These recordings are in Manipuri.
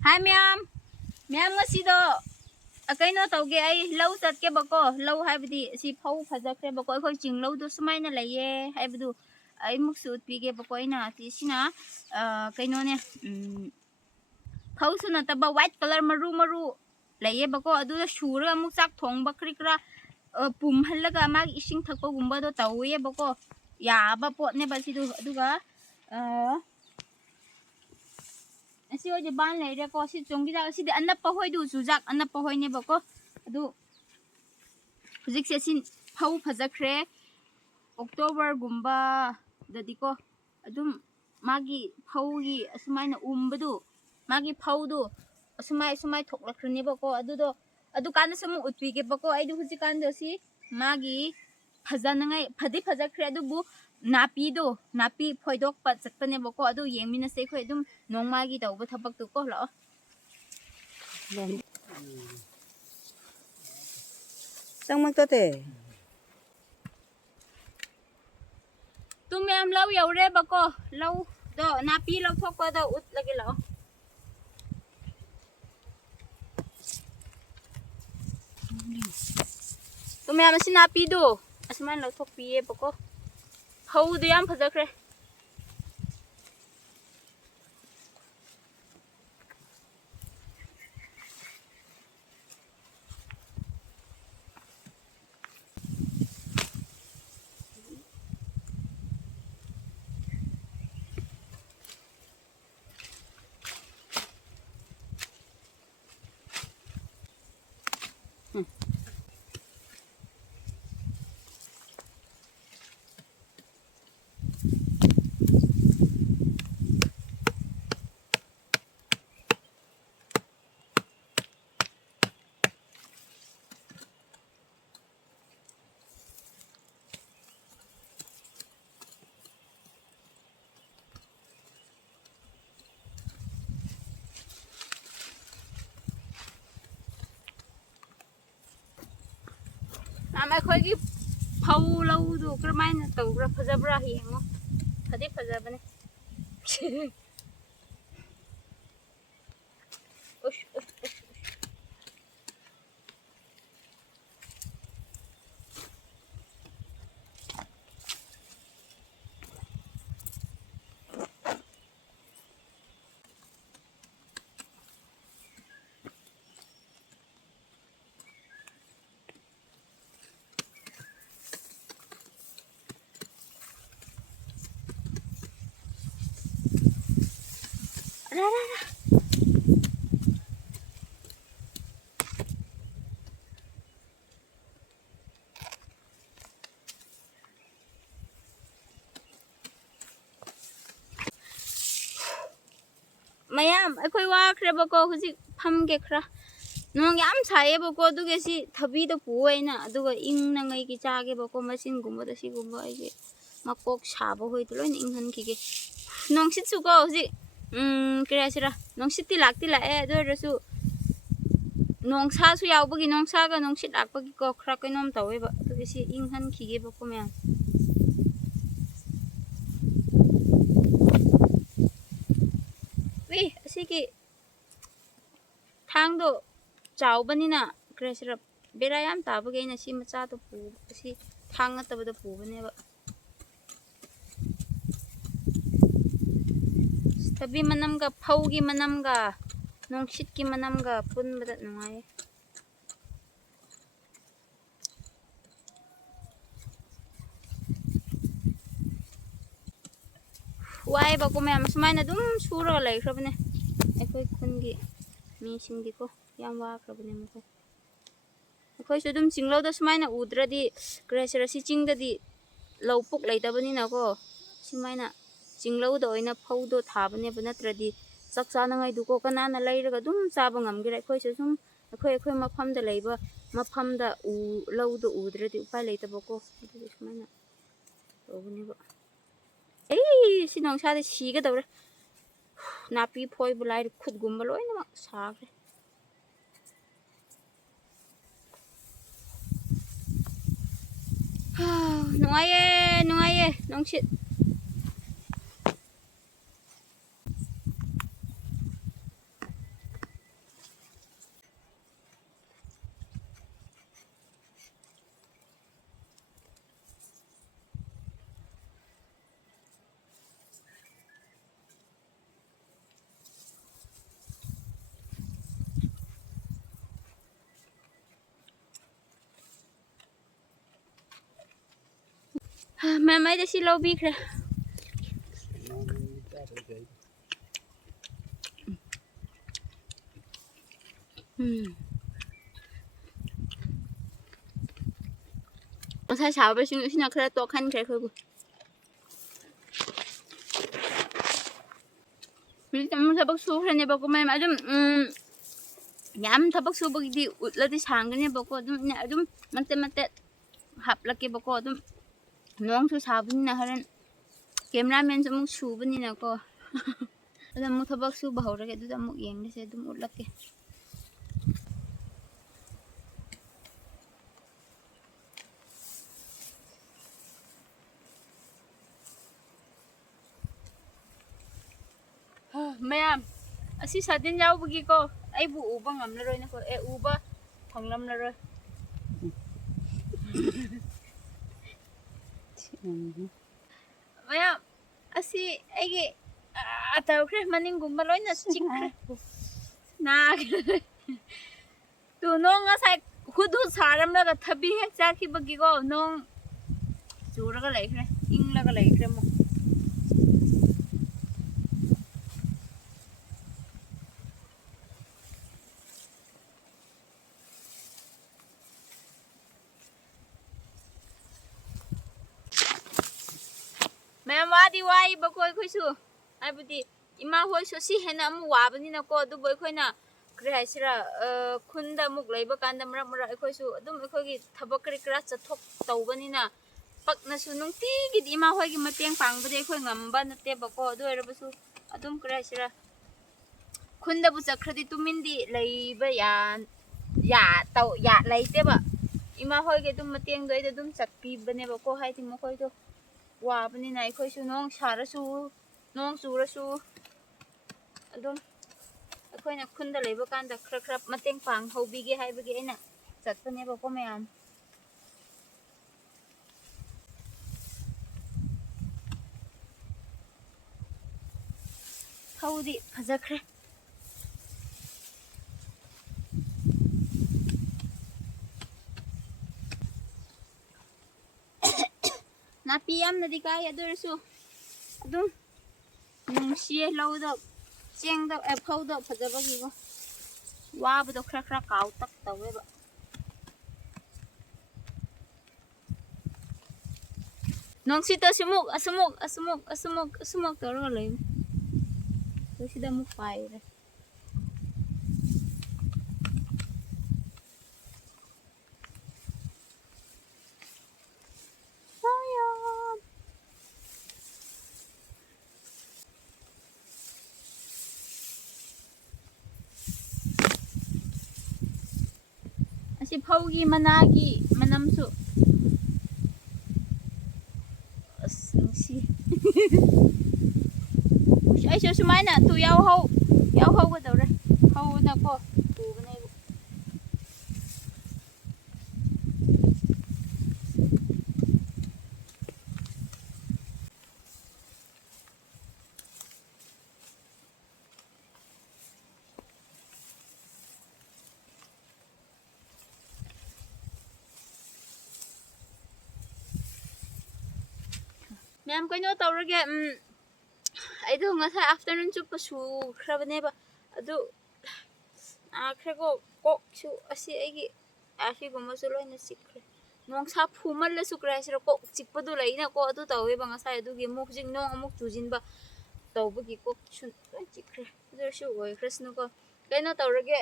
Hi ma'am. Ma'am ngasido kaino tawge ay law chatke bako law haibdi si phou phajake bako khoi chinglaw do sumaina laye haibdu ai muksu utpige bako ina ti sina kaino ne phou su na taba white color maru laye bako adu shura amuk chak thong bakri kra pum halaga mag ising thakko gumba do tawe bako ya ba pot ne basidu aduga asi hoje ban leire ko si chonggi ja si de anap pa hoi du sujak anap pa hoi ne bako adu huzik se sin phou phajakre october gumba dadiko adum magi phou gi asumai na umbadu magi phou du asumai thoklakhrne bako adu kan sum utwi ge bako ai du huzik kan do si magi phajanangai phadi phajakre adu bu napi do napi phoidok pa chakpane bako adu yengmina se khoi dum nongmagi tawba thabak tu ko lo Sang to te. tum em lau yaure bako lau do napi lau thok pa do ut lagi lo tum em si napi do asman lau thok pi e bako phou du yam phajakre ai khoi gi phou lau du kramai na tawra phajabra hiengo phadi phajabane ush mayam akhoi wa khre bako huji pham ge khra nong yam saye bako du ge si thabi do puaina aduga ing na ngai ki cha ge bako machine gumba da si gumba ai ge makok sabo hoi to loin ing han ki ge nong sit su ko huji kre sira nong sit ti la e do rasu nong sa su yaw bagi nong sa ga nong sit lak bagi ko khra kai nom tawe ba du ge si ing han ki ge bako me wi asiki thang do chau banina kresira berayam tabage na si macha to pu si thang na tabada pu bane ba tabi manam ga phou gi manam ga nongshit ki manam ga pun bada nungai wai ba ko mem sumai na dum sura lai khrabane ekoi khun gi mi sing di ko yam wa khrabane mo ko ekoi su dum chinglo da sumai na udra di kresira si ching da di lopuk lai da bani na ko sumai na chinglo do ina phou do tha bane bana tra di sak cha na ngai du ko kana na lai ra ga dum cha ba ngam gi ekoi su sum ekoi mafam da leiba mafam da u lo do udra di upai lai ta ba ko sumai na to bani ba ei si nong sa de si ga dawre napi phoi bulai khut gumba loi na sagre nungaye nongshit Mẹ mấy đứa xí lâu biết rồi. Saya sabar sini nak kena tokan kaya kau. Jadi teman thabak suba ni baku main adum yam thabak suba di utla di sang ni baku adum mate hap lagi baku adum nong tu sabun ni haran cameraman semua suba ni nak ko. Adum mu thabak suba hau lagi adum mu yeng ni saya adum utla ke. Mayam, asi sa din jauh bagi ko. Ay bu ubah ngam na roy na ko. Ubah panglam na roy. Mayam, asi ay ataw kre maning gumaloy na ching kre. Na. Tu nong nga say hud saram na ka thabi hek sa ki bagi ko nong chura ka lai kre. Ing la ka lai kre mo. Mayam wadi wai ba ko su ai budi ima hoi so si hena mu wa bani na ko du boy khoi na kre haisira khunda muk leiba kanda mara khoi su adum khoi gi thabak kri kra chathok tau bani na pak na su nung ti gi ima hoi gi mateng pang bade khoi ngam ba na te ba ko du era ba su adum kre haisira khunda bu chakradi tumin di leiba ya tau ya leite ba ima hoi gi dum mateng doi da dum chatpi bane ba ko hai ti mo khoi do wa bani na khoi su nong sara su nong sura su adum khoi na khunda leiba kanda khra mateng pang hobi ge hai bagi ina chat pane ba ko mayam haudi phajakre na pm na di kai adur su adum nung sie lau do cheng do phou do phajabagi go wa bu do khra kaw tak tawe ba nong si to asumuk to ro le to si da mu pai re asi phou gi managi manam su si ai so sumai na tu yau hau ko to re hau na ko tu bane Ma'am ko no tawrage ai do nga sa afternoon chu pasu khrabane ba adu akhre ko chu asi ai ahi goma chu loina sikre nong sa phumal la sukra sira ko chikpadu laina ko adu tawe ba nga sa adu gi muk jing nong amuk chujin ba tawbu gi ko chun chikre der shu oi kresno ko kaino tawrage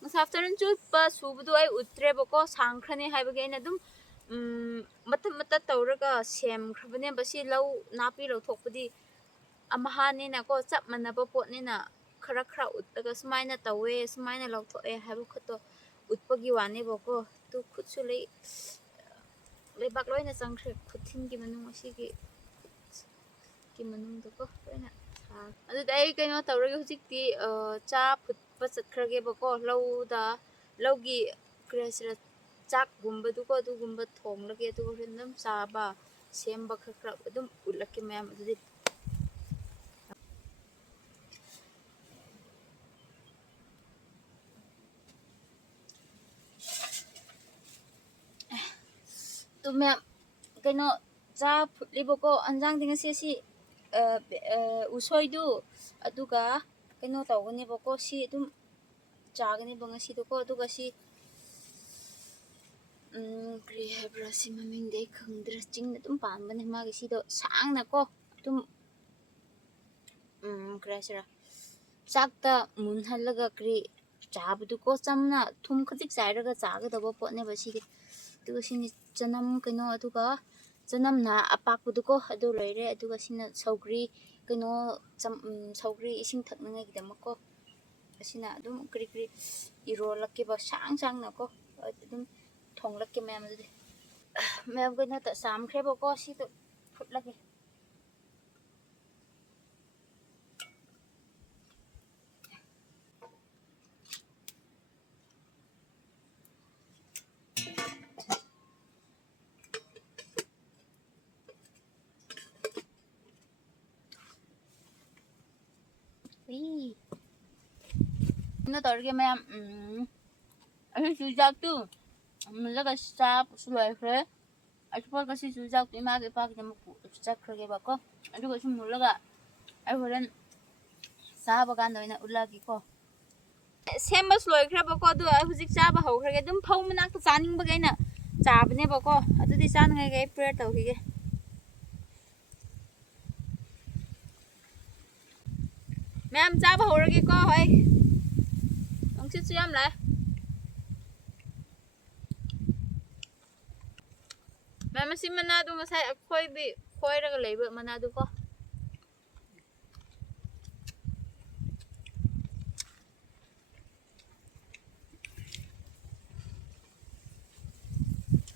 nga sa afternoon chu pasu bu ai utre ba ko sangkhrani hai ba ge na dum mata tawraga sem khrabane ba si lau napi lo thokpadi amahani na ko chap manaba pot ni na khra uttaga sumaina tawe sumaina lo thoe haru khato utpagi wane ba ko tu khutsu le bak loina changkhre khuthin gi manung asi gi manung do ko loina adu dai kaino tawraga hujik ti cha phutpa chatkrage ba ko laugi kresra chak gumba du ko du gumba thong lage du ko rindam saba semba khakra adum ulake mayam adu tu mayam kaino ꯆꯥ ꯐꯨꯠꯂꯤꯕꯀꯣ ꯏꯟꯖꯥꯡꯗꯤ ꯉꯁꯤ ꯁꯤ ꯎꯁꯣꯏꯗꯨ ꯑꯗꯨꯒ ꯀꯩꯅꯣ ꯇꯧꯒꯅꯦꯕꯀꯣ ꯁꯤ ꯑꯗꯨꯝ ꯆꯥꯒꯅꯦꯕ ꯉꯁꯤꯗꯣꯀꯣ ꯑꯗꯨꯒ ꯁꯤ ꯀꯔꯤ ꯍꯥꯏꯕ꯭ꯔꯥ ꯁꯤ ꯃꯃꯤꯡꯗꯤ ꯑꯩ ꯈꯪꯗ꯭ꯔꯦ ꯆꯤꯡꯗ ꯑꯗꯨꯝ ꯄꯥꯟꯕꯅꯦ ꯃꯥꯒꯤ ꯁꯤꯗꯣ ꯁꯥꯡꯅꯀꯣ ꯑꯗꯨꯝ ꯀꯔꯤ ꯍꯥꯏꯁꯤꯔꯥ ꯆꯥꯛꯇ ꯃꯨꯟꯍꯜꯂꯒ ꯀꯔꯤ ꯆꯥꯕꯗꯨꯀꯣ ꯆꯝꯅ ꯊꯨꯝ ꯈꯖꯤꯛ ꯆꯥꯏꯔꯒ ꯆꯥꯒꯗꯧꯕ ꯄꯣꯠꯅꯦꯕ ꯁꯤꯗꯤ ꯑꯗꯨꯒ ꯁꯤꯅꯤ ꯆꯅꯝ ꯀꯩꯅꯣ ꯑꯗꯨꯒ ꯆꯅꯝꯅ ꯑꯄꯥꯛꯄꯗꯨꯀꯣ ꯑꯗꯨ ꯂꯣꯏꯔꯦ ꯑꯗꯨꯒ ꯁꯤꯅ ꯁꯧꯒ꯭ꯔꯤ ꯀꯩꯅꯣ ꯁꯧꯒ꯭ꯔꯤ ꯏꯁꯤꯡ ꯊꯛꯅꯤꯡꯉꯥꯏꯒꯤꯗꯃꯛꯀꯣ ꯑꯁꯤꯅ ꯑꯗꯨꯝ ꯀꯔꯤ ꯀꯔꯤ ꯏꯔꯣꯜꯂꯛꯀꯦꯕ ꯁꯥꯡꯅꯀꯣ ꯑꯗꯨꯝ ꯊꯣꯡꯂꯛꯀꯦ ꯃꯌꯥꯝ ꯑꯗꯨꯗꯤ ꯃꯌꯥꯝ ꯀꯩꯅꯣ ꯆꯥꯝꯈ꯭ꯔꯦꯕꯀꯣ ꯁꯤꯗꯣ ꯐꯨꯠꯂꯒꯦ ꯀꯩꯅꯣ ꯇꯧꯔꯒꯦ ꯃꯌꯥꯝ ꯑꯩ ꯆꯨꯖꯥꯛꯇꯨ ꯃꯨꯜꯂꯒ ꯆꯥꯕꯁꯨ ꯂꯣꯏꯈ꯭ꯔꯦ ꯑꯩ ꯁꯤ ꯆꯨꯖꯥꯛꯇꯨ ꯏꯃꯥꯒ ꯏꯄꯥꯒꯤꯗꯃꯛ ꯆꯠꯈ꯭ꯔꯒꯦꯕꯀꯣ ꯑꯗꯨꯒ ꯁꯨꯝ ꯃꯨꯜꯂꯒ ꯑꯩ ꯍꯣꯔꯦꯟ ꯆꯥꯕ ꯀꯥꯟꯗ ꯑꯣꯏꯅ ꯎꯠꯂꯛꯒꯦꯀꯣ ꯁꯦꯝꯕꯁꯨ ꯂꯣꯏꯈ꯭ꯔꯦꯕꯀꯣ ꯑꯗꯨꯒ ꯑꯩ ꯍꯧꯖꯤꯛ ꯆꯥꯕ ꯍꯧꯈ꯭ꯔꯒꯦ ꯑꯗꯨꯝ ꯐꯧ ꯃꯅꯥꯛꯇ ꯆꯥꯅꯤꯡꯕꯒꯤ ꯑꯩꯅ ꯆꯥꯕꯅꯦꯕꯀꯣ ꯑꯗꯨꯗꯤ ꯆꯥꯅꯤꯡꯉꯥꯏꯒꯤ ꯑꯩ ꯄ꯭ꯔꯦꯌꯔ ꯇꯧꯈꯤꯒꯦ ꯃꯌꯥꯝ ꯆꯥꯕ ꯍꯧꯔꯒꯦꯀꯣ ꯍꯣꯏ ꯅꯨꯡꯁꯤꯠꯁꯨ ꯌꯥꯝ ꯂꯥꯛꯑꯦ ꯃꯌꯥꯝ ꯃꯁꯤ ꯃꯅꯥꯗꯣ ꯉꯁꯥꯏ ꯑꯈꯣꯏꯕꯤ ꯈꯣꯏꯔꯒ ꯂꯩꯕ ꯃꯅꯥꯗꯨꯀꯣ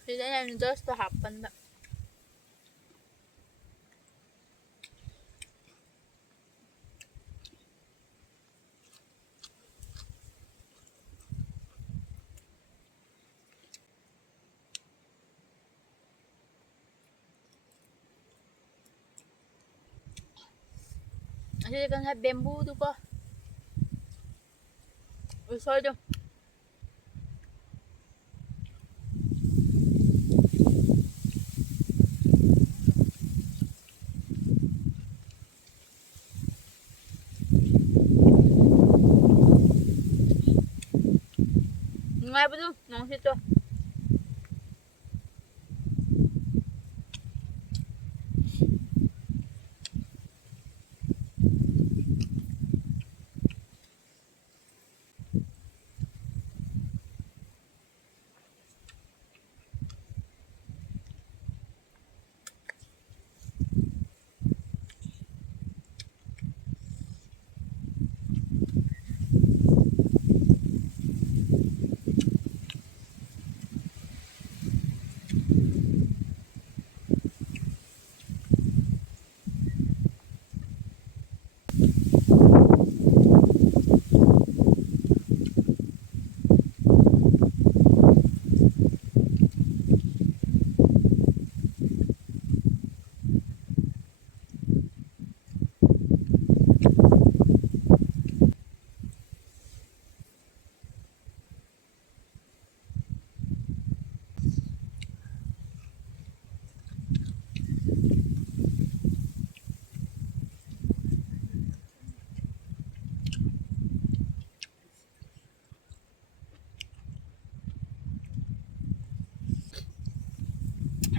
sila na just to happen ba. Kasi kan have bamboo tu ko. Usoy do. Ngay ba do? Nang sito.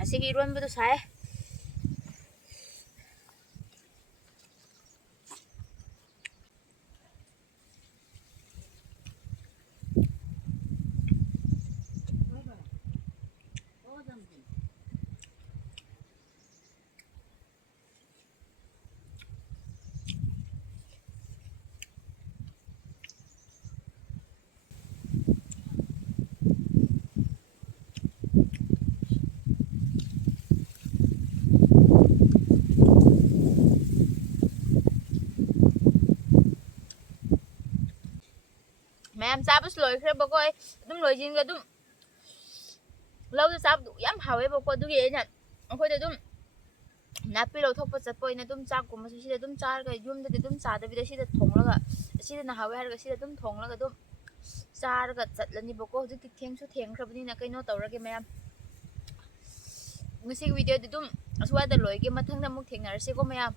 Sige, iruan ba to sa eh? Ma'am, tapos loikhre bako ay adum loijin ga dum lau da sab du yam hawe bako du ge na akhoi da dum napi lo thok pa chat poi na dum chak ko ma si da dum char ga yum da dum cha da bi da si da thong la ga si da na hawe har ga si da dum thong la ga dum char ga chat la ni bako hujik ti theng su theng khra bani na kai no taw ra ge ma'am ngsi video da dum ꯑꯁ꯭ꯋꯥꯏꯗ ꯂꯣꯏꯒꯦ ꯃꯊꯪꯗ ꯑꯃꯨꯛ ꯊꯦꯡꯅꯔꯁꯤꯀꯣ ꯃꯌꯥꯝ